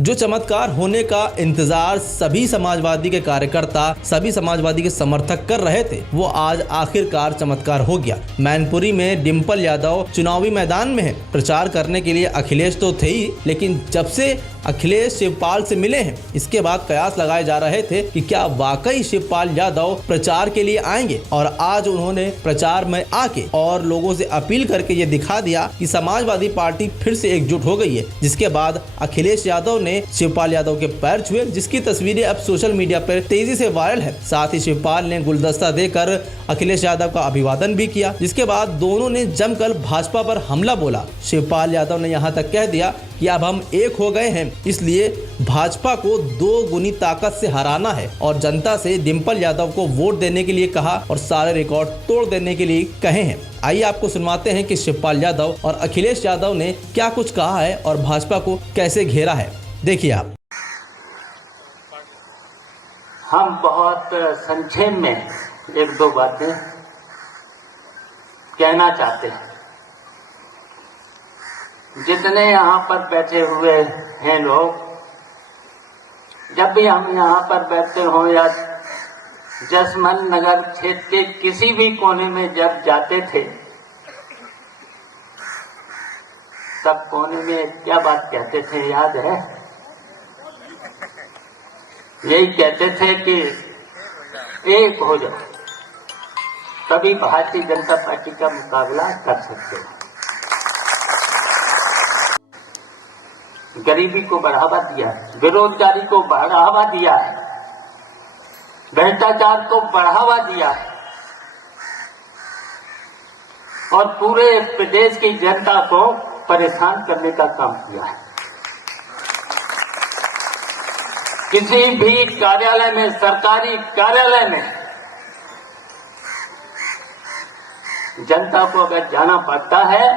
जो चमत्कार होने का इंतजार सभी समाजवादी के कार्यकर्ता, सभी समाजवादी के समर्थक कर रहे थे, वो आज आखिरकार चमत्कार हो गया। मैनपुरी में डिंपल यादव चुनावी मैदान में है। प्रचार करने के लिए अखिलेश तो थे ही, लेकिन जब से अखिलेश शिवपाल से मिले हैं, इसके बाद कयास लगाए जा रहे थे कि क्या वाकई शिवपाल यादव प्रचार के लिए आएंगे। और आज उन्होंने प्रचार में आके और लोगों से अपील करके ये दिखा दिया कि समाजवादी पार्टी फिर से एकजुट हो गई है। जिसके बाद अखिलेश यादव ने शिवपाल यादव के पैर छुए, जिसकी तस्वीरें अब सोशल मीडिया पर तेजी से वायरल है। साथ ही शिवपाल ने गुलदस्ता देकर अखिलेश यादव का अभिवादन भी किया। जिसके बाद दोनों ने जमकर भाजपा पर हमला बोला। शिवपाल यादव ने यहाँ तक कह दिया कि अब हम एक हो गए हैं, इसलिए भाजपा को 2 गुनी ताकत से हराना है और जनता से डिंपल यादव को वोट देने के लिए कहा और सारे रिकॉर्ड तोड़ देने के लिए कहे हैं। आइए आपको सुनवाते हैं कि शिवपाल यादव और अखिलेश यादव ने क्या कुछ कहा है और भाजपा को कैसे घेरा है। देखिए आप। हम बहुत संक्षेप में 1-2 बातें कहना चाहते हैं। जितने यहाँ पर बैठे हुए हैं लोग, जब भी हम यहाँ पर बैठते हो या जसमन नगर क्षेत्र के किसी भी कोने में जब जाते थे, तब कोने में क्या बात कहते थे याद है? यही कहते थे कि एक हो जाओ, तभी भारतीय जनता पार्टी का मुकाबला कर सकते हैं। गरीबी को बढ़ावा दिया, बेरोजगारी को बढ़ावा दिया है, भ्रष्टाचार को बढ़ावा दिया है और पूरे प्रदेश की जनता को परेशान करने का काम किया है। किसी भी कार्यालय में, सरकारी कार्यालय में जनता को अगर जाना पड़ता है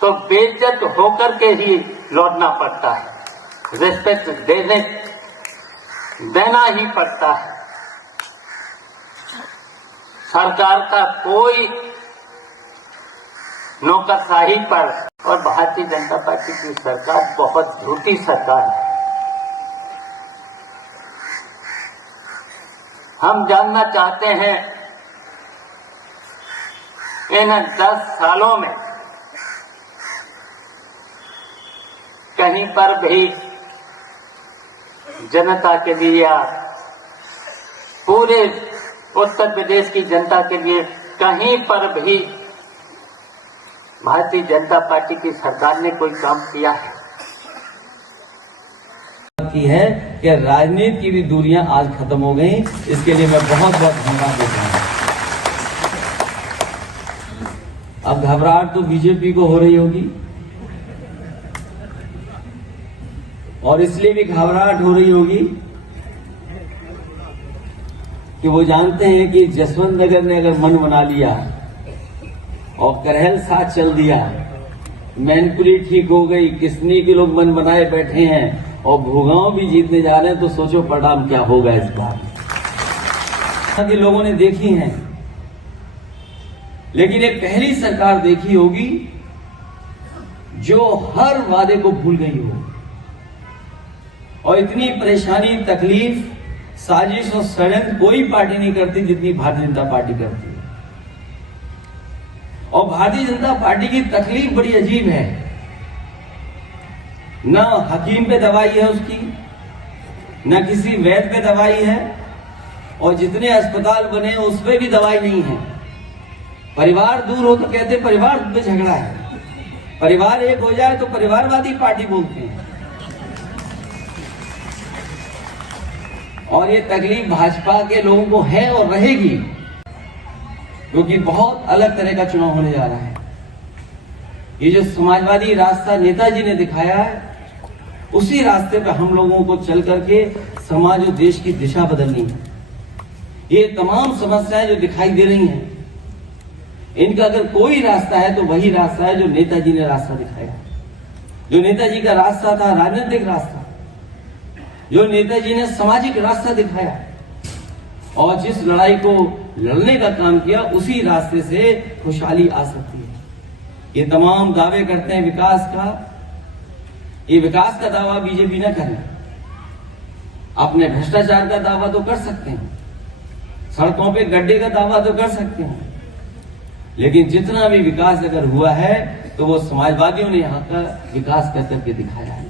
तो बेइज्जत होकर के ही लौटना पड़ता है, रिस्पेक्ट देना ही पड़ता है। सरकार का कोई नौकरशाही पर, और भारतीय जनता पार्टी की सरकार बहुत झूठी सरकार है। हम जानना चाहते हैं इन 10 सालों में कहीं पर भी जनता के लिए या पूरे उत्तर प्रदेश की जनता के लिए कहीं पर भी भारतीय जनता पार्टी की सरकार ने कोई काम किया है? की है कि राजनीति की भी दूरियां आज खत्म हो गई। इसके लिए मैं बहुत बहुत धन्यवाद देता हूं। अब घबराहट तो बीजेपी को हो रही होगी और इसलिए भी घबराहट हो रही होगी कि वो जानते हैं कि जसवंत नगर ने अगर मन बना लिया और करहल साथ चल दिया, मैनपुरी ठीक हो गई, किसनी के लोग मन बनाए बैठे हैं और भूगांव भी जीतने जा रहे हैं, तो सोचो परिणाम क्या होगा इस बार। के लोगों ने देखी हैं, लेकिन एक पहली सरकार देखी होगी जो हर वादे को भूल गई हो और इतनी परेशानी, तकलीफ, साजिश और षड्यंत्र कोई पार्टी नहीं करती जितनी भारतीय जनता पार्टी करती है। और भारतीय जनता पार्टी की तकलीफ बड़ी अजीब है। न हकीम पे दवाई है उसकी, न किसी वैद्य पे दवाई है, और जितने अस्पताल बने उस पे भी दवाई नहीं है। परिवार दूर हो तो कहते परिवार में झगड़ा है, परिवार एक हो जाए तो परिवारवादी पार्टी बोलते हैं। और ये तकलीफ भाजपा के लोगों को है और रहेगी, क्योंकि बहुत अलग तरह का चुनाव होने जा रहा है। ये जो समाजवादी रास्ता नेताजी ने दिखाया है, उसी रास्ते पर हम लोगों को चल करके समाज और देश की दिशा बदलनी है। ये तमाम समस्याएं जो दिखाई दे रही हैं, इनका अगर कोई रास्ता है तो वही रास्ता है जो नेताजी ने रास्ता दिखाया। जो नेताजी का रास्ता था राजनीतिक रास्ता, जो नेताजी ने सामाजिक रास्ता दिखाया, और जिस लड़ाई को लड़ने का काम किया, उसी रास्ते से खुशहाली आ सकती है। ये तमाम दावे करते हैं विकास का, ये विकास का दावा बीजेपी न करे। अपने भ्रष्टाचार का दावा तो कर सकते हैं, सड़कों पे गड्ढे का दावा तो कर सकते हैं, लेकिन जितना भी विकास अगर हुआ है तो वो समाजवादियों ने यहाँ का विकास कर करके दिखाया है।